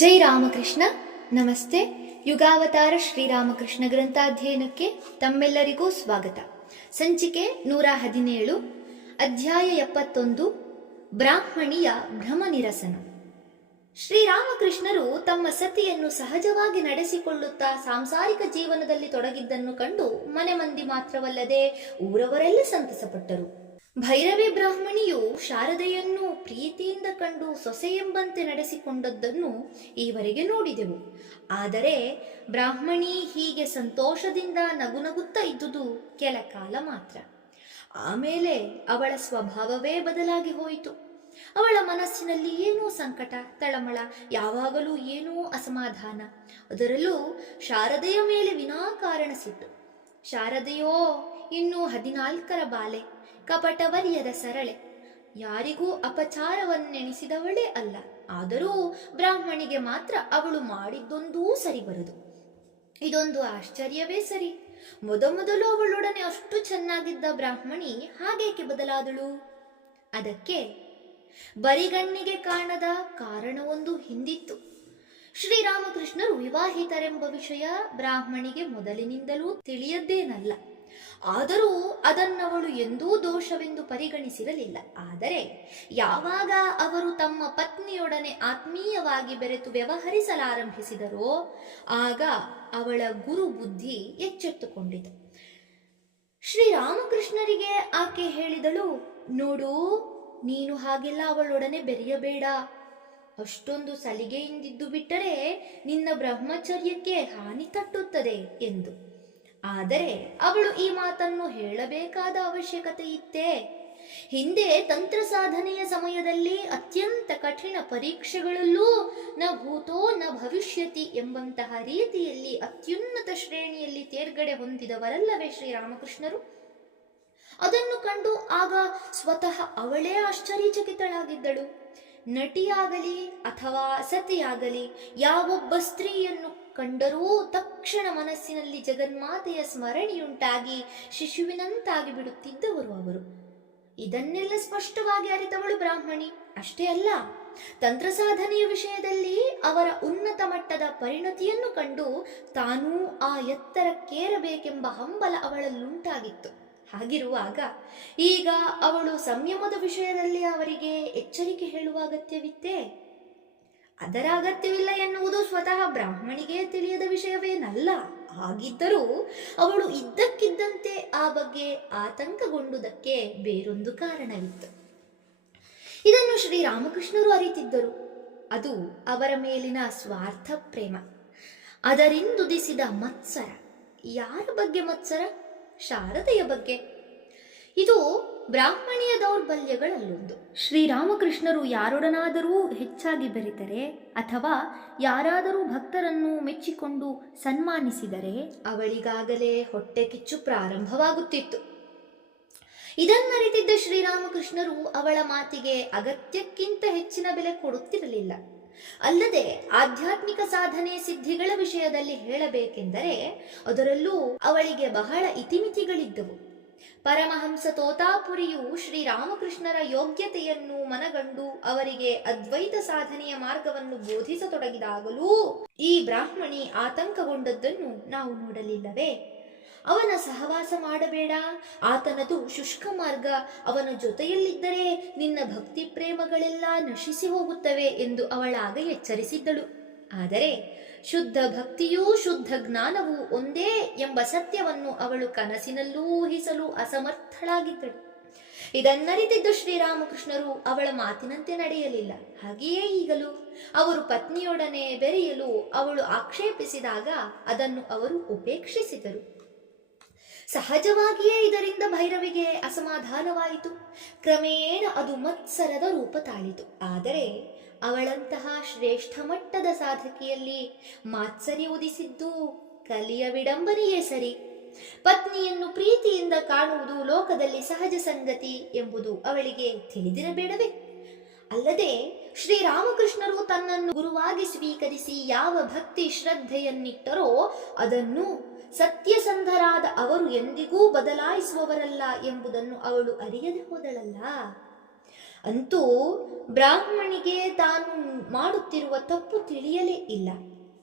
ಜೈ ರಾಮಕೃಷ್ಣ. ನಮಸ್ತೆ. ಯುಗಾವತಾರ ಶ್ರೀರಾಮಕೃಷ್ಣ ಗ್ರಂಥಾಧ್ಯಯನಕ್ಕೆ ತಮ್ಮೆಲ್ಲರಿಗೂ ಸ್ವಾಗತ. ಸಂಚಿಕೆ 117, ಅಧ್ಯಾಯ 71, ಬ್ರಾಹ್ಮಣಿಯ ಭ್ರಮ ನಿರಸನ. ಶ್ರೀರಾಮಕೃಷ್ಣರು ತಮ್ಮ ಸತಿಯನ್ನು ಸಹಜವಾಗಿ ನಡೆಸಿಕೊಳ್ಳುತ್ತಾ ಸಾಂಸಾರಿಕ ಜೀವನದಲ್ಲಿ ತೊಡಗಿದ್ದನ್ನು ಕಂಡು ಮನೆ ಮಂದಿ ಮಾತ್ರವಲ್ಲದೆ ಊರವರೆಲ್ಲ ಸಂತಸಪಟ್ಟರು. ಭೈರವಿ ಬ್ರಾಹ್ಮಣಿಯು ಶಾರದೆಯನ್ನು ಪ್ರೀತಿಯಿಂದ ಕಂಡು ಸೊಸೆಯೆಂಬಂತೆ ನಡೆಸಿಕೊಂಡದ್ದನ್ನು ಈವರೆಗೆ ನೋಡಿದೆವು. ಆದರೆ ಬ್ರಾಹ್ಮಣಿ ಹೀಗೆ ಸಂತೋಷದಿಂದ ನಗುನಗುತ್ತಾ ಇದ್ದುದು ಕೆಲ ಕಾಲ ಮಾತ್ರ. ಆಮೇಲೆ ಅವಳ ಸ್ವಭಾವವೇ ಬದಲಾಗಿ ಹೋಯಿತು. ಅವಳ ಮನಸ್ಸಿನಲ್ಲಿ ಏನೋ ಸಂಕಟ, ತಳಮಳ, ಯಾವಾಗಲೂ ಏನೋ ಅಸಮಾಧಾನ. ಅದರಲ್ಲೂ ಶಾರದೆಯ ಮೇಲೆ ವಿನಾಕಾರಣ ಸಿಟ್ಟು. ಶಾರದೆಯೋ ಇನ್ನೂ 14ರ ಬಾಲೆ, ಕಪಟವರಿಯದ ಸರಳೆ, ಯಾರಿಗೂ ಅಪಚಾರವನ್ನೆಣಿಸಿದವಳೇ ಅಲ್ಲ. ಆದರೂ ಬ್ರಾಹ್ಮಣಿಗೆ ಮಾತ್ರ ಅವಳು ಮಾಡಿದ್ದೊಂದೂ ಸರಿ ಬರದು. ಇದೊಂದು ಆಶ್ಚರ್ಯವೇ ಸರಿ. ಮೊದಲು ಅವಳೊಡನೆ ಅಷ್ಟು ಚೆನ್ನಾಗಿದ್ದ ಬ್ರಾಹ್ಮಣಿ ಹಾಗೇಕೆ ಬದಲಾದಳು? ಅದಕ್ಕೆ ಬರಿಗಣ್ಣಿಗೆ ಕಾಣದ ಕಾರಣವೊಂದು ಹಿಂದಿತ್ತು. ಶ್ರೀರಾಮಕೃಷ್ಣರು ವಿವಾಹಿತರೆಂಬ ವಿಷಯ ಬ್ರಾಹ್ಮಣಿಗೆ ಮೊದಲಿನಿಂದಲೂ ತಿಳಿಯದ್ದೇನಲ್ಲ. ಆದರೂ ಅದನ್ನವಳು ಎಂದೂ ದೋಷವೆಂದು ಪರಿಗಣಿಸಿರಲಿಲ್ಲ. ಆದರೆ ಯಾವಾಗ ಅವರು ತಮ್ಮ ಪತ್ನಿಯೊಡನೆ ಆತ್ಮೀಯವಾಗಿ ಬೆರೆತು ವ್ಯವಹರಿಸಲಾರಂಭಿಸಿದರೋ ಆಗ ಅವಳ ಗುರು ಬುದ್ಧಿ ಎಚ್ಚೆತ್ತುಕೊಂಡಿತು. ಶ್ರೀರಾಮಕೃಷ್ಣರಿಗೆ ಆಕೆ ಹೇಳಿದಳು, ನೋಡು, ನೀನು ಹಾಗೆಲ್ಲ ಅವಳೊಡನೆ ಬೆರೆಯಬೇಡ. ಅಷ್ಟೊಂದು ಸಲಿಗೆಯಿಂದಿದ್ದು ಬಿಟ್ಟರೆ ನಿನ್ನ ಬ್ರಹ್ಮಚರ್ಯಕ್ಕೆ ಹಾನಿ ತಟ್ಟುತ್ತದೆ ಎಂದು. ಆದರೆ ಅವಳು ಈ ಮಾತನ್ನು ಹೇಳಬೇಕಾದ ಅವಶ್ಯಕತೆ ಇತ್ತೇ? ಹಿಂದೆ ತಂತ್ರ ಸಾಧನೆಯ ಸಮಯದಲ್ಲಿ ಅತ್ಯಂತ ಕಠಿಣ ಪರೀಕ್ಷೆಗಳಲ್ಲೂ ನ ಭೂತೋ ನ ಭವಿಷ್ಯತಿ ಎಂಬಂತಹ ರೀತಿಯಲ್ಲಿ ಅತ್ಯುನ್ನತ ಶ್ರೇಣಿಯಲ್ಲಿ ತೇರ್ಗಡೆ ಹೊಂದಿದವರಲ್ಲವೇ ಶ್ರೀರಾಮಕೃಷ್ಣರು? ಅದನ್ನು ಕಂಡು ಆಗ ಸ್ವತಃ ಅವಳೇ ಆಶ್ಚರ್ಯಚಕಿತಳಾಗಿದ್ದಳು. ನಟಿಯಾಗಲಿ ಅಥವಾ ಸತಿಯಾಗಲಿ ಯಾವೊಬ್ಬ ಸ್ತ್ರೀಯನ್ನು ಕಂಡರೂ ತಕ್ಷಣ ಮನಸ್ಸಿನಲ್ಲಿ ಜಗನ್ಮಾತೆಯ ಸ್ಮರಣೆಯುಂಟಾಗಿ ಶಿಶುವಿನಂತಾಗಿ ಬಿಡುತ್ತಿದ್ದವರು ಅವರು. ಇದನ್ನೆಲ್ಲ ಸ್ಪಷ್ಟವಾಗಿ ಅರಿತವಳು ಬ್ರಾಹ್ಮಣಿ. ಅಷ್ಟೇ ಅಲ್ಲ, ತಂತ್ರ ಸಾಧನೆಯ ವಿಷಯದಲ್ಲಿ ಅವರ ಉನ್ನತ ಮಟ್ಟದ ಪರಿಣತಿಯನ್ನು ಕಂಡು ತಾನೂ ಆ ಎತ್ತರಕ್ಕೇರಬೇಕೆಂಬ ಹಂಬಲ ಅವಳಲ್ಲುಂಟಾಗಿತ್ತು. ಹಾಗಿರುವಾಗ ಈಗ ಅವಳು ಸಂಯಮದ ವಿಷಯದಲ್ಲಿ ಅವರಿಗೆ ಎಚ್ಚರಿಕೆ ಹೇಳುವ ಅಗತ್ಯವಿತ್ತೇ? ಅದರ ಅಗತ್ಯವಿಲ್ಲ ಎನ್ನುವುದು ಸ್ವತಃ ಬ್ರಾಹ್ಮಣಿಗೆ ತಿಳಿಯದ ವಿಷಯವೇನಲ್ಲ. ಹಾಗಿದ್ದರೂ ಅವಳು ಇದ್ದಕ್ಕಿದ್ದಂತೆ ಆ ಬಗ್ಗೆ ಆತಂಕಗೊಂಡುದಕ್ಕೆ ಬೇರೊಂದು ಕಾರಣವಿತ್ತು. ಇದನ್ನು ಶ್ರೀರಾಮಕೃಷ್ಣರು ಅರಿತಿದ್ದರು. ಅದು ಅವರ ಮೇಲಿನ ಸ್ವಾರ್ಥ ಪ್ರೇಮ, ಅದರಿಂದುದಿಸಿದ ಮತ್ಸರ. ಯಾರ ಬಗ್ಗೆ ಮತ್ಸರ? ಶಾರದೆಯ ಬಗ್ಗೆ. ಇದು ಬ್ರಾಹ್ಮಣಿಯ ದೌರ್ಬಲ್ಯಗಳಲ್ಲೊಂದು. ಶ್ರೀರಾಮಕೃಷ್ಣರು ಯಾರೊಡನಾದರೂ ಹೆಚ್ಚಾಗಿ ಬೆರೆತರೆ ಅಥವಾ ಯಾರಾದರೂ ಭಕ್ತರನ್ನು ಮೆಚ್ಚಿಕೊಂಡು ಸನ್ಮಾನಿಸಿದರೆ ಅವಳಿಗಾಗಲೇ ಹೊಟ್ಟೆ ಕಿಚ್ಚು ಪ್ರಾರಂಭವಾಗುತ್ತಿತ್ತು. ಇದನ್ನರಿತಿದ್ದ ಶ್ರೀರಾಮಕೃಷ್ಣರು ಅವಳ ಮಾತಿಗೆ ಅಗತ್ಯಕ್ಕಿಂತ ಹೆಚ್ಚಿನ ಬೆಲೆ ಕೊಡುತ್ತಿರಲಿಲ್ಲ. ಅಲ್ಲದೆ ಆಧ್ಯಾತ್ಮಿಕ ಸಾಧನೆ ಸಿದ್ಧಿಗಳ ವಿಷಯದಲ್ಲಿ ಹೇಳಬೇಕೆಂದರೆ ಅದರಲ್ಲೂ ಅವಳಿಗೆ ಬಹಳ ಇತಿಮಿತಿಗಳಿದ್ದವು. ಪರಮಹಂಸ ತೋತಾಪುರಿಯು ಶ್ರೀರಾಮಕೃಷ್ಣರ ಯೋಗ್ಯತೆಯನ್ನು ಮನಗಂಡು ಅವರಿಗೆ ಅದ್ವೈತ ಸಾಧನೆಯ ಮಾರ್ಗವನ್ನು ಬೋಧಿಸತೊಡಗಿದಾಗಲೂ ಈ ಬ್ರಾಹ್ಮಣಿ ಆತಂಕಗೊಂಡದ್ದನ್ನು ನಾವು ನೋಡಲಿಲ್ಲವೇ? ಅವನ ಸಹವಾಸ ಮಾಡಬೇಡ, ಆತನದು ಶುಷ್ಕ ಮಾರ್ಗ, ಅವನ ಜೊತೆಯಲ್ಲಿದ್ದರೆ ನಿನ್ನ ಭಕ್ತಿ ಪ್ರೇಮಗಳೆಲ್ಲ ನಶಿಸಿ ಹೋಗುತ್ತವೆ ಎಂದು ಅವಳಾಗ ಎಚ್ಚರಿಸಿದ್ದಳು. ಆದರೆ ಶುದ್ಧ ಭಕ್ತಿಯೂ ಶುದ್ಧ ಜ್ಞಾನವೂ ಒಂದೇ ಎಂಬ ಸತ್ಯವನ್ನು ಅವಳು ಕನಸಿನಲ್ಲೂ ಊಹಿಸಲು ಅಸಮರ್ಥಳಾಗಿದ್ದಳು. ಇದನ್ನರಿತಿದ್ದ ಶ್ರೀರಾಮಕೃಷ್ಣರು ಅವಳ ಮಾತಿನಂತೆ ನಡೆಯಲಿಲ್ಲ. ಹಾಗೆಯೇ ಈಗಲೂ ಅವರು ಪತ್ನಿಯೊಡನೆ ಬೆರೆಯಲು ಅವಳು ಆಕ್ಷೇಪಿಸಿದಾಗ ಅದನ್ನು ಅವರು ಉಪೇಕ್ಷಿಸಿದರು. ಸಹಜವಾಗಿಯೇ ಇದರಿಂದ ಭೈರವಿಗೆ ಅಸಮಾಧಾನವಾಯಿತು. ಕ್ರಮೇಣ ಅದು ಮತ್ಸರದ ರೂಪ ತಾಳಿತು. ಆದರೆ ಅವಳಂತಹ ಶ್ರೇಷ್ಠ ಮಟ್ಟದ ಸಾಧಕಿಯಲ್ಲಿ ಮಾತ್ಸರ್ಯ ಉದಿಸಿದ್ದು ಕಲಿಯ ವಿಡಂಬನೆಯೇ ಸರಿ. ಪತ್ನಿಯನ್ನು ಪ್ರೀತಿಯಿಂದ ಕಾಣುವುದು ಲೋಕದಲ್ಲಿ ಸಹಜ ಸಂಗತಿ ಎಂಬುದು ಅವಳಿಗೆ ತಿಳಿದಿರಬೇಡವೇ? ಅಲ್ಲದೆ ಶ್ರೀರಾಮಕೃಷ್ಣರು ತನ್ನನ್ನು ಗುರುವಾಗಿ ಸ್ವೀಕರಿಸಿ ಯಾವ ಭಕ್ತಿ ಶ್ರದ್ಧೆಯನ್ನಿಟ್ಟರೋ ಅದನ್ನು ಸತ್ಯಸಂಧರಾದ ಅವರು ಎಂದಿಗೂ ಬದಲಾಯಿಸುವವರಲ್ಲ ಎಂಬುದನ್ನು ಅವಳು ಅರಿಯದೆ ಹೋದಳಲ್ಲ. ಅಂತೂ ಬ್ರಾಹ್ಮಣಿಗೆ ತಾನು ಮಾಡುತ್ತಿರುವ ತಪ್ಪು ತಿಳಿಯಲೇ ಇಲ್ಲ.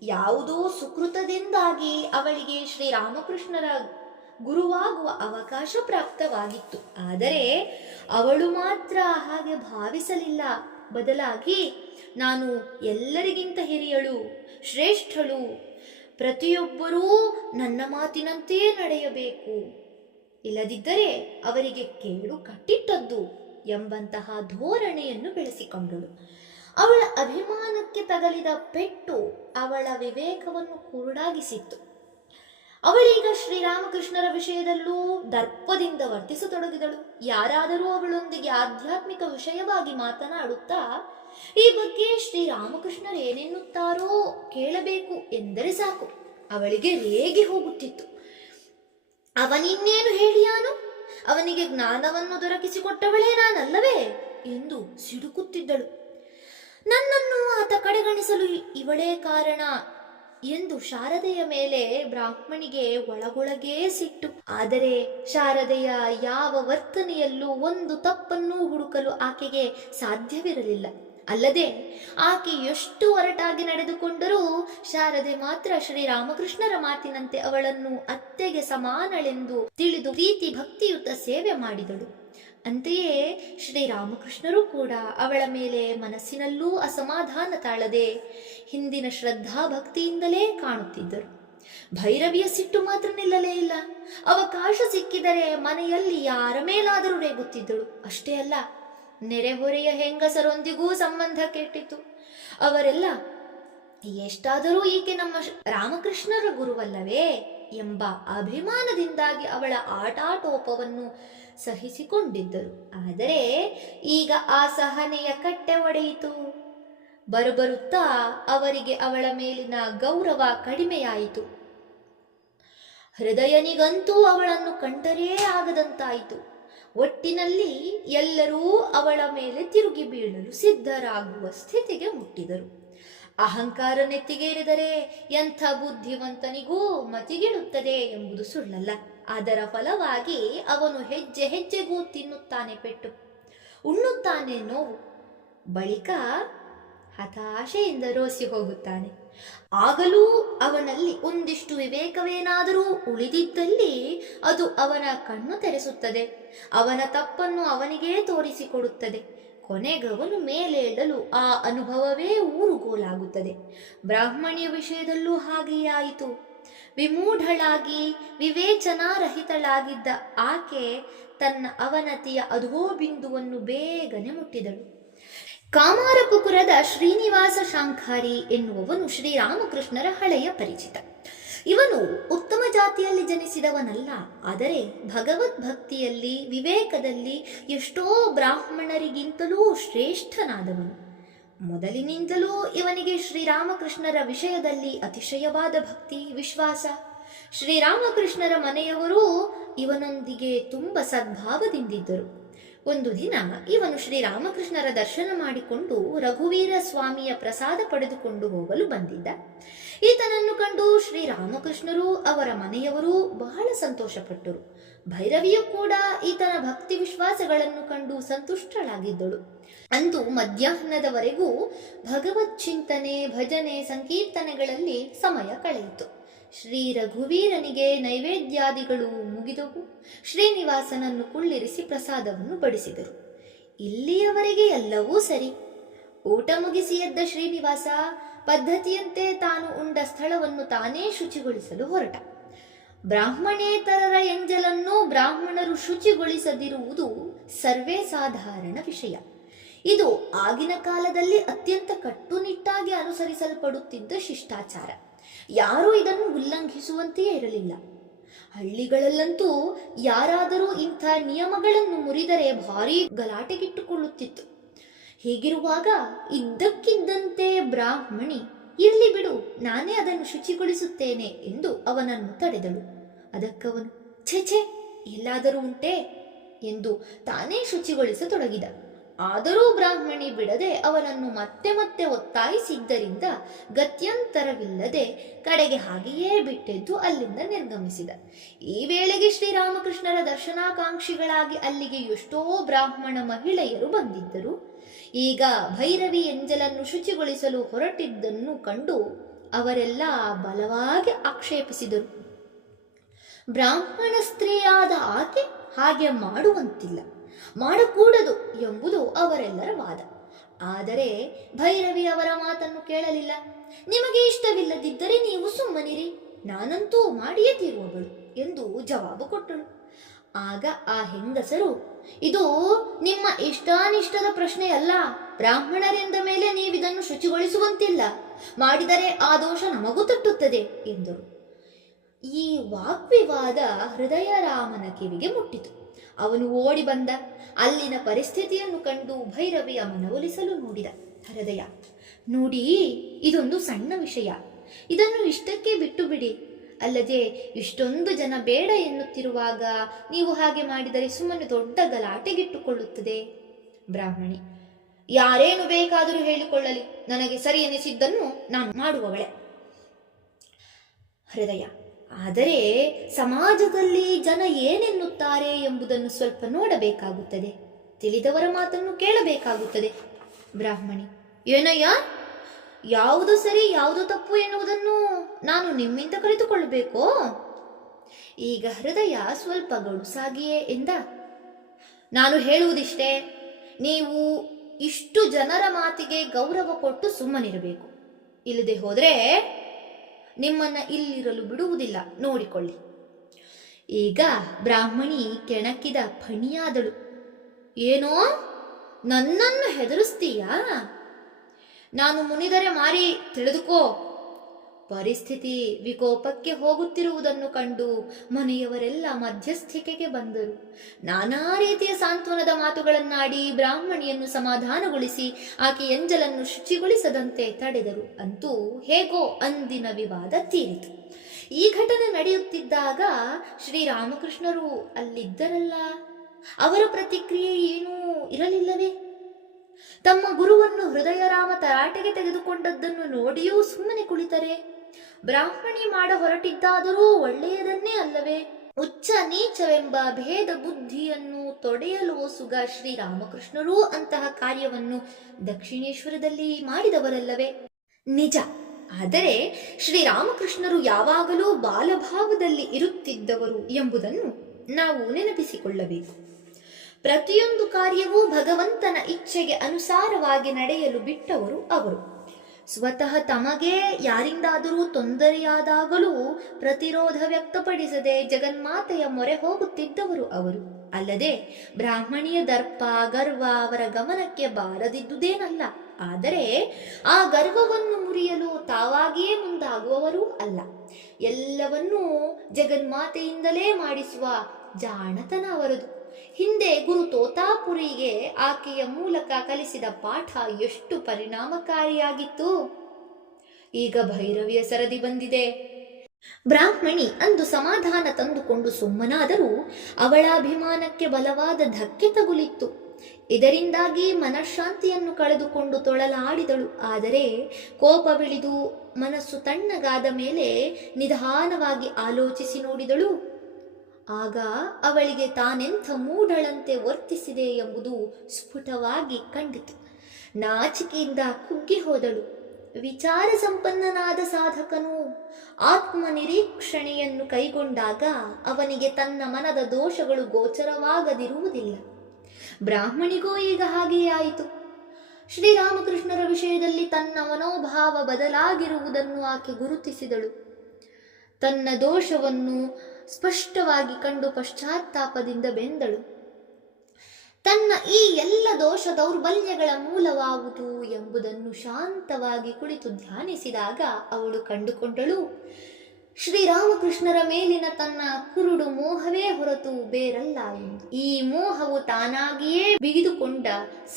ಯಾವುದೋ ಸುಕೃತದಿಂದಾಗಿ ಅವಳಿಗೆ ಶ್ರೀರಾಮಕೃಷ್ಣರ ಗುರುವಾಗುವ ಅವಕಾಶ ಪ್ರಾಪ್ತವಾಗಿತ್ತು. ಆದರೆ ಅವಳು ಮಾತ್ರ ಹಾಗೆ ಭಾವಿಸಲಿಲ್ಲ. ಬದಲಾಗಿ ನಾನು ಎಲ್ಲರಿಗಿಂತ ಹಿರಿಯಳು, ಶ್ರೇಷ್ಠಳು, ಪ್ರತಿಯೊಬ್ಬರೂ ನನ್ನ ಮಾತಿನಂತೆಯೇ ನಡೆಯಬೇಕು, ಇಲ್ಲದಿದ್ದರೆ ಅವರಿಗೆ ಕೇಡು ಕಟ್ಟಿಟ್ಟದ್ದು ಎಂಬಂತಹ ಧೋರಣೆಯನ್ನು ಬೆಳೆಸಿಕೊಂಡಳು. ಅವಳ ಅಭಿಮಾನಕ್ಕೆ ತಗಲಿದ ಪೆಟ್ಟು ಅವಳ ವಿವೇಕವನ್ನು ಕುರುಡಾಗಿಸಿತ್ತು. ಅವಳೀಗ ಶ್ರೀರಾಮಕೃಷ್ಣರ ವಿಷಯದಲ್ಲೂ ದರ್ಪದಿಂದ ವರ್ತಿಸತೊಡಗಿದಳು. ಯಾರಾದರೂ ಅವಳೊಂದಿಗೆ ಆಧ್ಯಾತ್ಮಿಕ ವಿಷಯವಾಗಿ ಮಾತನಾಡುತ್ತಾ ಈ ಬಗ್ಗೆ ಶ್ರೀರಾಮಕೃಷ್ಣರು ಏನೆನ್ನುತ್ತಾರೋ ಕೇಳಬೇಕು ಎಂದರೆ ಸಾಕು, ಅವಳಿಗೆ ರೇಗಿ ಹೋಗುತ್ತಿತ್ತು. ಅವನಿನ್ನೇನು ಹೇಳಿಯಾನು? ಅವನಿಗೆ ಜ್ಞಾನವನ್ನು ದೊರಕಿಸಿಕೊಟ್ಟವಳೇ ನಾನಲ್ಲವೇ ಎಂದು ಸಿಡುಕುತ್ತಿದ್ದಳು. ನನ್ನನ್ನು ಆತ ಕಡೆಗಣಿಸಲು ಇವಳೇ ಕಾರಣ ಎಂದು ಶಾರದೆಯ ಮೇಲೆ ಬ್ರಾಹ್ಮಣಿಗೆ ಒಳಗೊಳಗೇ ಸಿಟ್ಟು. ಆದರೆ ಶಾರದೆಯ ಯಾವ ವರ್ತನೆಯಲ್ಲೂ ಒಂದು ತಪ್ಪನ್ನೂ ಹುಡುಕಲು ಆಕೆಗೆ ಸಾಧ್ಯವಿರಲಿಲ್ಲ. ಅಲ್ಲದೆ ಆಕೆ ಎಷ್ಟು ಒರಟಾಗಿ ನಡೆದುಕೊಂಡರೂ ಶಾರದೆ ಮಾತ್ರ ಶ್ರೀರಾಮಕೃಷ್ಣರ ಮಾತಿನಂತೆ ಅವಳನ್ನು ಅತ್ತೆಗೆ ಸಮಾನಳೆಂದು ತಿಳಿದು ಪ್ರೀತಿ ಭಕ್ತಿಯುತ ಸೇವೆ ಮಾಡಿದಳು. ಅಂತೆಯೇ ಶ್ರೀರಾಮಕೃಷ್ಣರು ಕೂಡ ಅವಳ ಮೇಲೆ ಮನಸ್ಸಿನಲ್ಲೂ ಅಸಮಾಧಾನ ತಾಳದೆ ಹಿಂದಿನ ಶ್ರದ್ಧಾ ಭಕ್ತಿಯಿಂದಲೇ ಕಾಣುತ್ತಿದ್ದರು. ಭೈರವಿಯ ಸಿಟ್ಟು ಮಾತ್ರ ನಿಲ್ಲಲೇ ಇಲ್ಲ. ಅವಕಾಶ ಸಿಕ್ಕಿದರೆ ಮನೆಯಲ್ಲಿ ಯಾರ ಮೇಲಾದರೂ ರೇಗುತ್ತಿದ್ದಳು. ಅಷ್ಟೇ ಅಲ್ಲ, ನೆರೆಹೊರೆಯ ಹೆಂಗಸರೊಂದಿಗೂ ಸಂಬಂಧ ಕೆಟ್ಟಿತು. ಅವರೆಲ್ಲ ಎಷ್ಟಾದರೂ ಈಕೆ ನಮ್ಮ ರಾಮಕೃಷ್ಣರ ಗುರುವಲ್ಲವೇ ಎಂಬ ಅಭಿಮಾನದಿಂದಾಗಿ ಅವಳ ಆಟಾಟೋಪವನ್ನು ಸಹಿಸಿಕೊಂಡಿದ್ದರು. ಆದರೆ ಈಗ ಆ ಸಹನೆಯ ಕಟ್ಟೆ ಒಡೆಯಿತು. ಬರುತ್ತಾ ಅವರಿಗೆ ಅವಳ ಮೇಲಿನ ಗೌರವ ಕಡಿಮೆಯಾಯಿತು. ಹೃದಯನಿಗಂತೂ ಅವಳನ್ನು ಕಂಡರೇ ಆಗದಂತಾಯಿತು. ಒಟ್ಟಿನಲ್ಲಿ ಎಲ್ಲರೂ ಅವಳ ಮೇಲೆ ತಿರುಗಿ ಬೀಳಲು ಸಿದ್ಧರಾಗುವ ಸ್ಥಿತಿಗೆ ಮುಟ್ಟಿದರು. ಅಹಂಕಾರ ನೆತ್ತಿಗೇರಿದರೆ ಎಂಥ ಬುದ್ಧಿವಂತನಿಗೂ ಮತಿಗಿಳುತ್ತದೆ ಎಂಬುದು ಸುಳ್ಳಲ್ಲ. ಅದರ ಫಲವಾಗಿ ಅವನು ಹೆಜ್ಜೆ ಹೆಜ್ಜೆಗೂ ತಿನ್ನುತ್ತಾನೆ ಪೆಟ್ಟು, ಉಣ್ಣುತ್ತಾನೆ ನೋವು, ಬಳಿಕ ಹತಾಶೆಯಿಂದ ರೋಸಿ ಹೋಗುತ್ತಾನೆ. ಆಗಲೂ ಅವನಲ್ಲಿ ಒಂದಿಷ್ಟು ವಿವೇಕವೇನಾದರೂ ಉಳಿದಿದ್ದಲ್ಲಿ ಅದು ಅವನ ಕಣ್ಣು ತೆರೆಸುತ್ತದೆ, ಅವನ ತಪ್ಪನ್ನು ಅವನಿಗೇ ತೋರಿಸಿಕೊಡುತ್ತದೆ. ಕೊನೆಗವನು ಮೇಲೇಳಲು ಆ ಅನುಭವವೇ ಊರುಗೋಲಾಗುತ್ತದೆ. ಬ್ರಾಹ್ಮಣಿಯ ವಿಷಯದಲ್ಲೂ ಹಾಗೆಯೇ ಆಯಿತು. ವಿಮೂಢಳಾಗಿ ವಿವೇಚನಾರಹಿತಳಾಗಿದ್ದ ಆಕೆ ತನ್ನ ಅವನತಿಯ ಅಧೋಬಿಂದುವನ್ನು ಬೇಗನೆ ಮುಟ್ಟಿದಳು. ಕಾಮಾರಪುಕುರದ ಶ್ರೀನಿವಾಸ ಶಾಂಖಾರಿ ಎನ್ನುವವನು ಶ್ರೀರಾಮಕೃಷ್ಣರ ಹಳೆಯ ಪರಿಚಿತ. ಇವನು ಉತ್ತಮ ಜಾತಿಯಲ್ಲಿ ಜನಿಸಿದವನಲ್ಲ, ಆದರೆ ಭಗವದ್ಭಕ್ತಿಯಲ್ಲಿ ವಿವೇಕದಲ್ಲಿ ಎಷ್ಟೋ ಬ್ರಾಹ್ಮಣರಿಗಿಂತಲೂ ಶ್ರೇಷ್ಠನಾದವನು. ಮೊದಲಿನಿಂದಲೂ ಇವನಿಗೆ ಶ್ರೀರಾಮಕೃಷ್ಣರ ವಿಷಯದಲ್ಲಿ ಅತಿಶಯವಾದ ಭಕ್ತಿ ವಿಶ್ವಾಸ. ಶ್ರೀರಾಮಕೃಷ್ಣರ ಮನೆಯವರೂ ಇವನೊಂದಿಗೆ ತುಂಬ ಸದ್ಭಾವದಿಂದಿದ್ದರು. ಒಂದು ದಿನ ಇವನು ಶ್ರೀರಾಮಕೃಷ್ಣರ ದರ್ಶನ ಮಾಡಿಕೊಂಡು ರಘುವೀರ ಸ್ವಾಮಿಯ ಪ್ರಸಾದ ಪಡೆದುಕೊಂಡು ಹೋಗಲು ಬಂದಿದ್ದ. ಈತನನ್ನು ಕಂಡು ಶ್ರೀರಾಮಕೃಷ್ಣರು ಅವರ ಮನೆಯವರು ಬಹಳ ಸಂತೋಷಪಟ್ಟರು. ಭೈರವಿಯು ಕೂಡ ಈತನ ಭಕ್ತಿ ವಿಶ್ವಾಸಗಳನ್ನು ಕಂಡು ಸಂತುಷ್ಟಳಾಗಿದ್ದಳು. ಅಂದು ಮಧ್ಯಾಹ್ನದವರೆಗೂ ಭಗವತ್ ಚಿಂತನೆ, ಭಜನೆ, ಸಂಕೀರ್ತನೆಗಳಲ್ಲಿ ಸಮಯ ಕಳೆಯಿತು. ಶ್ರೀ ರಘುವೀರನಿಗೆ ನೈವೇದ್ಯಾದಿಗಳು ಮುಗಿದವು. ಶ್ರೀನಿವಾಸನನ್ನು ಕುಳ್ಳಿರಿಸಿ ಪ್ರಸಾದವನ್ನು ಬಡಿಸಿದರು. ಇಲ್ಲಿಯವರೆಗೆ ಎಲ್ಲವೂ ಸರಿ. ಊಟ ಮುಗಿಸಿ ಎದ್ದ ಶ್ರೀನಿವಾಸ ಪದ್ಧತಿಯಂತೆ ತಾನು ಉಂಡ ಸ್ಥಳವನ್ನು ತಾನೇ ಶುಚಿಗೊಳಿಸಲು ಹೊರಟ. ಬ್ರಾಹ್ಮಣೇತರರ ಎಂಜಲನ್ನು ಬ್ರಾಹ್ಮಣರು ಶುಚಿಗೊಳಿಸದಿರುವುದು ಸರ್ವೇ ಸಾಧಾರಣ ವಿಷಯ. ಇದು ಆಗಿನ ಕಾಲದಲ್ಲಿ ಅತ್ಯಂತ ಕಟ್ಟುನಿಟ್ಟಾಗಿ ಅನುಸರಿಸಲ್ಪಡುತ್ತಿದ್ದ ಶಿಷ್ಟಾಚಾರ. ಯಾರೂ ಇದನ್ನು ಉಲ್ಲಂಘಿಸುವಂತೆಯೇ ಇರಲಿಲ್ಲ. ಹಳ್ಳಿಗಳಲ್ಲಂತೂ ಯಾರಾದರೂ ಇಂಥ ನಿಯಮಗಳನ್ನು ಮುರಿದರೆ ಭಾರೀ ಗಲಾಟೆಗಿಟ್ಟುಕೊಳ್ಳುತ್ತಿತ್ತು. ಹೀಗಿರುವಾಗ ಇದ್ದಕ್ಕಿದ್ದಂತೆ ಬ್ರಾಹ್ಮಣಿ, ಇರಲಿ ಬಿಡು, ನಾನೇ ಅದನ್ನು ಶುಚಿಗೊಳಿಸುತ್ತೇನೆ ಎಂದು ಅವನನ್ನು ತಡೆದಳು. ಅದಕ್ಕವನು, ಛೆ ಛೆ, ಎಲ್ಲಾದರೂ ಉಂಟೆ ಎಂದು ತಾನೇ ಶುಚಿಗೊಳಿಸತೊಡಗಿದ. ಆದರೂ ಬ್ರಾಹ್ಮಣಿ ಬಿಡದೆ ಅವನನ್ನು ಮತ್ತೆ ಮತ್ತೆ ಒತ್ತಾಯಿಸಿದ್ದರಿಂದ ಗತ್ಯಂತರವಿಲ್ಲದೆ ಕಡೆಗೆ ಹಾಗೆಯೇ ಬಿಟ್ಟೆದ್ದು ಅಲ್ಲಿಂದ ನಿರ್ಗಮಿಸಿದ. ಈ ವೇಳೆಗೆ ಶ್ರೀರಾಮಕೃಷ್ಣರ ದರ್ಶನಾಕಾಂಕ್ಷಿಗಳಾಗಿ ಅಲ್ಲಿಗೆ ಎಷ್ಟೋ ಬ್ರಾಹ್ಮಣ ಮಹಿಳೆಯರು ಬಂದಿದ್ದರು. ಈಗ ಭೈರವಿ ಎಂಜಲನ್ನು ಶುಚಿಗೊಳಿಸಲು ಹೊರಟಿದ್ದನ್ನು ಕಂಡು ಅವರೆಲ್ಲ ಬಲವಾಗಿ ಆಕ್ಷೇಪಿಸಿದರು. ಬ್ರಾಹ್ಮಣ ಸ್ತ್ರೀಯಾದ ಆಕೆ ಹಾಗೆ ಮಾಡುವಂತಿಲ್ಲ, ಮಾಡಕೂಡದು ಎಂಬುದು ಅವರೆಲ್ಲರ ವಾದ. ಆದರೆ ಭೈರವಿ ಅವರ ಮಾತನ್ನು ಕೇಳಲಿಲ್ಲ. ನಿಮಗೆ ಇಷ್ಟವಿಲ್ಲದಿದ್ದರೆ ನೀವು ಸುಮ್ಮನಿರಿ, ನಾನಂತೂ ಮಾಡಿಯೇ ತೀರುವವಳು ಎಂದು ಜವಾಬು ಕೊಟ್ಟಳು. ಆಗ ಆ ಹೆಂಗಸರು, ಇದು ನಿಮ್ಮ ಇಷ್ಟಾನಿಷ್ಟದ ಪ್ರಶ್ನೆಯಲ್ಲ, ಬ್ರಾಹ್ಮಣರೆಂದ ಮೇಲೆ ನೀವಿದನ್ನು ಶುಚಿಗೊಳಿಸುವಂತಿಲ್ಲ, ಮಾಡಿದರೆ ಆ ದೋಷ ನಮಗೂ ತಟ್ಟುತ್ತದೆ ಎಂದರು. ಈ ವಾಗ್ವಿವಾದ ಹೃದಯರಾಮನ ಕಿವಿಗೆ ಮುಟ್ಟಿತು. ಅವನು ಓಡಿ ಬಂದ. ಅಲ್ಲಿನ ಪರಿಸ್ಥಿತಿಯನ್ನು ಕಂಡು ಭೈರವಿಯ ಮನವೊಲಿಸಲು ನೋಡಿದ. ಹೃದಯ, ನೋಡಿ, ಇದೊಂದು ಸಣ್ಣ ವಿಷಯ, ಇದನ್ನು ಇಷ್ಟಕ್ಕೆ ಬಿಟ್ಟು ಬಿಡಿ. ಅಲ್ಲದೆ ಇಷ್ಟೊಂದು ಜನ ಬೇಡ ಎನ್ನುತ್ತಿರುವಾಗ ನೀವು ಹಾಗೆ ಮಾಡಿದರೆ ಸುಮ್ಮನೆ ದೊಡ್ಡ ಗಲಾಟೆಗಿಟ್ಟುಕೊಳ್ಳುತ್ತದೆ. ಬ್ರಾಹ್ಮಣಿ, ಯಾರೇನು ಬೇಕಾದರೂ ಹೇಳಿಕೊಳ್ಳಲಿ, ನನಗೆ ಸರಿ ಎನಿಸಿದ್ದನ್ನು ನಾನು ಮಾಡುವವಳೆ. ಹೃದಯ, ಆದರೆ ಸಮಾಜದಲ್ಲಿ ಜನ ಏನೆನ್ನುತ್ತಾರೆ ಎಂಬುದನ್ನು ಸ್ವಲ್ಪ ನೋಡಬೇಕಾಗುತ್ತದೆ, ತಿಳಿದವರ ಮಾತನ್ನು ಕೇಳಬೇಕಾಗುತ್ತದೆ. ಬ್ರಾಹ್ಮಣಿ, ಏನಯ್ಯ, ಯಾವುದು ಸರಿ ಯಾವುದು ತಪ್ಪು ಎನ್ನುವುದನ್ನು ನಾನು ನಿಮ್ಮಿಂದ ಕಲಿತುಕೊಳ್ಳಬೇಕೋ? ಈಗ ಹೃದಯ ಸ್ವಲ್ಪ ಗಡುಸಾಗಿಯೇ ಎಂದ, ನಾನು ಹೇಳುವುದಿಷ್ಟೇ, ನೀವು ಇಷ್ಟು ಜನರ ಮಾತಿಗೆ ಗೌರವ ಕೊಟ್ಟು ಸುಮ್ಮನಿರಬೇಕು. ಇಲ್ಲದೆ ಹೋದರೆ ನಿಮ್ಮನ್ನ ಇಲ್ಲಿರಲು ಬಿಡುವುದಿಲ್ಲ, ನೋಡಿಕೊಳ್ಳಿ. ಈಗ ಬ್ರಾಹ್ಮಣಿ ಕೆಣಕಿದ ಫಣಿಯಾದಳು. ಏನೋ, ನನ್ನನ್ನು ಹೆದರಿಸ್ತೀಯಾ? ನಾನು ಮುನಿದರೆ ಮಾರಿ, ತಿಳಿದುಕೋ. ಪರಿಸ್ಥಿತಿ ವಿಕೋಪಕ್ಕೆ ಹೋಗುತ್ತಿರುವುದನ್ನು ಕಂಡು ಮನೆಯವರೆಲ್ಲ ಮಧ್ಯಸ್ಥಿಕೆಗೆ ಬಂದರು. ನಾನಾ ರೀತಿಯ ಸಾಂತ್ವನದ ಮಾತುಗಳನ್ನಾಡಿ ಬ್ರಾಹ್ಮಣಿಯನ್ನು ಸಮಾಧಾನಗೊಳಿಸಿ ಆಕೆ ಎಂಜಲನ್ನು ಶುಚಿಗೊಳಿಸದಂತೆ ತಡೆದರು. ಅಂತೂ ಹೇಗೋ ಅಂದಿನ ವಿವಾದ ತೀರಿತು. ಈ ಘಟನೆ ನಡೆಯುತ್ತಿದ್ದಾಗ ಶ್ರೀರಾಮಕೃಷ್ಣರು ಅಲ್ಲಿದ್ದರಲ್ಲ, ಅವರ ಪ್ರತಿಕ್ರಿಯೆ ಏನೂ ಇರಲಿಲ್ಲವೇ? ತಮ್ಮ ಗುರುವನ್ನು ಹೃದಯರಾಮ ತರಾಟೆಗೆ ತೆಗೆದುಕೊಂಡದ್ದನ್ನು ನೋಡಿಯೂ ಸುಮ್ಮನೆ ಕುಳಿತರೆ? ಬ್ರಾಹ್ಮಣಿ ಮಾಡ ಹೊರಟಿದ್ದಾದರೂ ಒಳ್ಳೆಯದನ್ನೇ ಅಲ್ಲವೇ? ಉಚ್ಚ ನೀಚವೆಂಬ ಭೇದ ಬುದ್ಧಿಯನ್ನು ತೊಡೆಯಲು ಒಸುಗ ಶ್ರೀರಾಮಕೃಷ್ಣರೂ ಅಂತಹ ಕಾರ್ಯವನ್ನು ದಕ್ಷಿಣೇಶ್ವರದಲ್ಲಿ ಮಾಡಿದವರಲ್ಲವೇ? ನಿಜ. ಆದರೆ ಶ್ರೀರಾಮಕೃಷ್ಣರು ಯಾವಾಗಲೂ ಬಾಲಭಾವದಲ್ಲಿ ಇರುತ್ತಿದ್ದವರು ಎಂಬುದನ್ನು ನಾವು ನೆನಪಿಸಿಕೊಳ್ಳಬೇಕು. ಪ್ರತಿಯೊಂದು ಕಾರ್ಯವೂ ಭಗವಂತನ ಇಚ್ಛೆಗೆ ಅನುಸಾರವಾಗಿ ನಡೆಯಲು ಬಿಟ್ಟವರು ಅವರು. ಸ್ವತಃ ತಮಗೆ ಯಾರಿಂದಾದರೂ ತೊಂದರೆಯಾದಾಗಲೂ ಪ್ರತಿರೋಧ ವ್ಯಕ್ತಪಡಿಸದೆ ಜಗನ್ಮಾತೆಯ ಮೊರೆ ಹೋಗುತ್ತಿದ್ದವರು ಅವರು. ಅಲ್ಲದೆ ಬ್ರಾಹ್ಮಣಿಯ ದರ್ಪ ಗರ್ವ ಅವರ ಗಮನಕ್ಕೆ ಬಾರದಿದ್ದುದೇನಲ್ಲ. ಆದರೆ ಆ ಗರ್ವವನ್ನು ಮುರಿಯಲು ತಾವಾಗಿಯೇ ಮುಂದಾಗುವವರೂ ಅಲ್ಲ. ಎಲ್ಲವನ್ನೂ ಜಗನ್ಮಾತೆಯಿಂದಲೇ ಮಾಡಿಸುವ ಜಾಣತನ ಅವರದು. ಹಿಂದೆ ಗುರು ತೋತಾಪುರಿಗೆ ಆಕೆಯ ಮೂಲಕ ಕಲಿಸಿದ ಪಾಠ ಎಷ್ಟು ಪರಿಣಾಮಕಾರಿಯಾಗಿತ್ತು. ಈಗ ಭೈರವಿಯ ಸರದಿ ಬಂದಿದೆ. ಬ್ರಾಹ್ಮಣಿ ಅಂದು ಸಮಾಧಾನ ತಂದುಕೊಂಡು ಸುಮ್ಮನಾದರೂ ಅವಳ ಅಭಿಮಾನಕ್ಕೆ ಬಲವಾದ ಧಕ್ಕೆ ತಗುಲಿತ್ತು. ಇದರಿಂದಾಗಿ ಮನಃಶಾಂತಿಯನ್ನು ಕಳೆದುಕೊಂಡು ತೊಳಲಾಡಿದಳು. ಆದರೆ ಕೋಪ ಬಿಳಿದು ಮನಸ್ಸು ತಣ್ಣಗಾದ ಮೇಲೆ ನಿಧಾನವಾಗಿ ಆಲೋಚಿಸಿ ನೋಡಿದಳು. ಆಗ ಅವಳಿಗೆ ತಾನೆಂಥ ಮೂಢಳಂತೆ ವರ್ತಿಸಿದೆ ಎಂಬುದು ಸ್ಫುಟವಾಗಿ ಕಂಡಿತು. ನಾಚಿಕೆಯಿಂದ ಕುಗ್ಗಿ ಹೋದಳು. ವಿಚಾರ ಸಂಪನ್ನನಾದ ಸಾಧಕನು ಆತ್ಮನಿರೀಕ್ಷಣೆಯನ್ನು ಕೈಗೊಂಡಾಗ ಅವನಿಗೆ ತನ್ನ ಮನದ ದೋಷಗಳು ಗೋಚರವಾಗದಿರುವುದಿಲ್ಲ. ಬ್ರಾಹ್ಮಣಿಗೂ ಈಗ ಹಾಗೆಯೇ ಆಯಿತು. ಶ್ರೀರಾಮಕೃಷ್ಣರ ವಿಷಯದಲ್ಲಿ ತನ್ನ ಮನೋಭಾವ ಬದಲಾಗಿರುವುದನ್ನು ಆಕೆ ಗುರುತಿಸಿದಳು. ತನ್ನ ದೋಷವನ್ನು ಸ್ಪಷ್ಟವಾಗಿ ಕಂಡು ಪಶ್ಚಾತ್ತಾಪದಿಂದ ಬೆಂದಳು. ತನ್ನ ಈ ಎಲ್ಲ ದೋಷ ದೌರ್ಬಲ್ಯಗಳ ಮೂಲವಾವುದು ಎಂಬುದನ್ನು ಶಾಂತವಾಗಿ ಕುಳಿತು ಧ್ಯಾನಿಸಿದಾಗ ಅವಳು ಕಂಡುಕೊಂಡಳು, ಶ್ರೀರಾಮಕೃಷ್ಣರ ಮೇಲಿನ ತನ್ನ ಕುರುಡು ಮೋಹವೇ ಹೊರತು ಬೇರಲ್ಲ ಎಂದು. ಈ ಮೋಹವು ತಾನಾಗಿಯೇ ಬಿಗಿದುಕೊಂಡ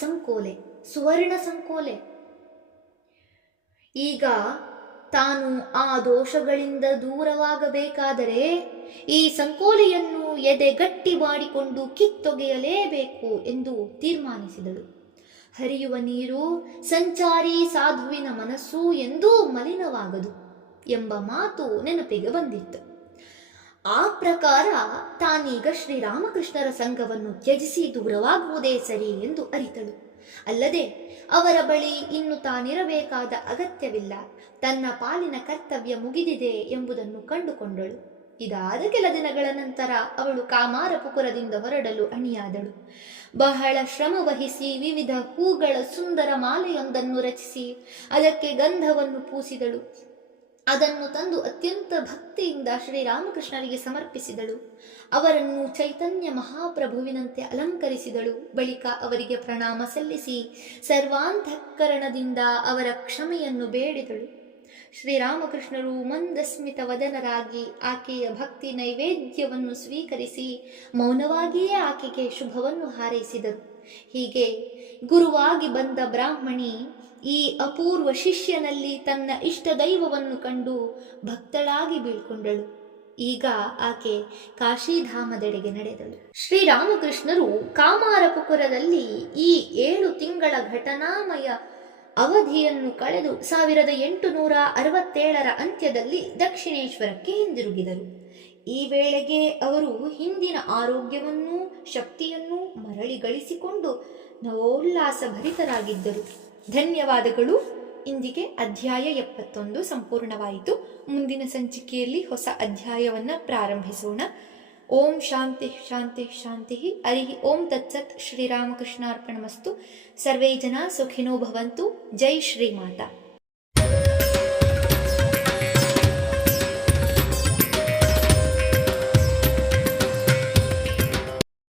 ಸಂಕೋಲೆ, ಸುವರ್ಣ ಸಂಕೋಲೆ. ಈಗ ತಾನು ಆ ದೋಷಗಳಿಂದ ದೂರವಾಗಬೇಕಾದರೆ ಈ ಸಂಕೋಲೆಯನ್ನು ಎದೆ ಗಟ್ಟಿ ಮಾಡಿಕೊಂಡು ಕಿತ್ತೊಗೆಯಲೇಬೇಕು ಎಂದು ತೀರ್ಮಾನಿಸಿದಳು. ಹರಿಯುವ ನೀರು ಸಂಚಾರಿ ಸಾಧುವಿನ ಮನಸ್ಸು ಎಂದೂ ಮಲಿನವಾಗದು ಎಂಬ ಮಾತು ನೆನಪಿಗೆ ಬಂದಿತ್ತು. ಆ ಪ್ರಕಾರ ತಾನೀಗ ಶ್ರೀರಾಮಕೃಷ್ಣರ ಸಂಘವನ್ನು ತ್ಯಜಿಸಿ ದೂರವಾಗುವುದೇ ಸರಿ ಎಂದು ಅರಿತಳು. ಅಲ್ಲದೆ ಅವರ ಬಳಿ ಇನ್ನು ತಾನಿರಬೇಕಾದ ಅಗತ್ಯವಿಲ್ಲ, ತನ್ನ ಪಾಲಿನ ಕರ್ತವ್ಯ ಮುಗಿದಿದೆ ಎಂಬುದನ್ನು ಕಂಡುಕೊಂಡಳು. ಇದಾದ ಕೆಲ ದಿನಗಳ ನಂತರ ಅವಳು ಕಾಮಾರಪುಕುರದಿಂದ ಹೊರಡಲು ಅಣಿಯಾದಳು. ಬಹಳ ಶ್ರಮವಹಿಸಿ ವಿವಿಧ ಹೂಗಳ ಸುಂದರ ಮಾಲೆಯೊಂದನ್ನು ರಚಿಸಿ ಅದಕ್ಕೆ ಗಂಧವನ್ನು ಪೂಸಿದಳು. ಅದನ್ನು ತಂದು ಅತ್ಯಂತ ಭಕ್ತಿಯಿಂದ ಶ್ರೀರಾಮಕೃಷ್ಣರಿಗೆ ಸಮರ್ಪಿಸಿದಳು. ಅವರನ್ನು ಚೈತನ್ಯ ಮಹಾಪ್ರಭುವಿನಂತೆ ಅಲಂಕರಿಸಿದಳು. ಬಳಿಕ ಅವರಿಗೆ ಪ್ರಣಾಮ ಸಲ್ಲಿಸಿ ಸರ್ವಾಂತಃಕರಣದಿಂದ ಅವರ ಕ್ಷಮೆಯನ್ನು ಬೇಡಿದಳು. ಶ್ರೀರಾಮಕೃಷ್ಣರು ಮಂದಸ್ಮಿತ ವದನರಾಗಿ ಆಕೆಯ ಭಕ್ತಿ ನೈವೇದ್ಯವನ್ನು ಸ್ವೀಕರಿಸಿ ಮೌನವಾಗಿಯೇ ಆಕೆಗೆ ಶುಭವನ್ನು ಹಾರೈಸಿದರು. ಹೀಗೆ ಗುರುವಾಗಿ ಬಂದ ಬ್ರಾಹ್ಮಣಿ ಈ ಅಪೂರ್ವ ಶಿಷ್ಯನಲ್ಲಿ ತನ್ನ ಇಷ್ಟ ದೈವವನ್ನು ಕಂಡು ಭಕ್ತಳಾಗಿ ಬೀಳ್ಕೊಂಡಳು. ಈಗ ಆಕೆ ಕಾಶಿಧಾಮದೆಡೆಗೆ ನಡೆದಳು. ಶ್ರೀರಾಮಕೃಷ್ಣರು ಕಾಮಾರಪುಕುರದಲ್ಲಿ ಈ 7 ತಿಂಗಳ ಘಟನಾಮಯ ಅವಧಿಯನ್ನು ಕಳೆದು 1867ರ ಅಂತ್ಯದಲ್ಲಿ ದಕ್ಷಿಣೇಶ್ವರಕ್ಕೆ ಹಿಂದಿರುಗಿದರು. ಈ ವೇಳೆಗೆ ಅವರು ಹಿಂದಿನ ಆರೋಗ್ಯವನ್ನೂ ಶಕ್ತಿಯನ್ನೂ ಮರಳಿ ಗಳಿಸಿಕೊಂಡು ನವೋಲ್ಲಾಸ ಭರಿತರಾಗಿದ್ದರು. ಧನ್ಯವಾದಗಳು. ಇಂದಿಗೆ ಅಧ್ಯಾಯ 71 ಸಂಪೂರ್ಣವಾಯಿತು. ಮುಂದಿನ ಸಂಚಿಕೆಯಲ್ಲಿ ಹೊಸ ಅಧ್ಯಾಯವನ್ನು ಪ್ರಾರಂಭಿಸೋಣ. ಓಂ ಶಾಂತಿ ಶಾಂತಿ ಶಾಂತಿ. ಹರಿ ಓಂ ತತ್ಸತ್. ಶ್ರೀರಾಮಕೃಷ್ಣಾರ್ಪಣಮಸ್ತು. ಸರ್ವೇ ಜನ ಸುಖಿನೋ ಭವಂತು. ಜೈ ಶ್ರೀಮಾತಾ.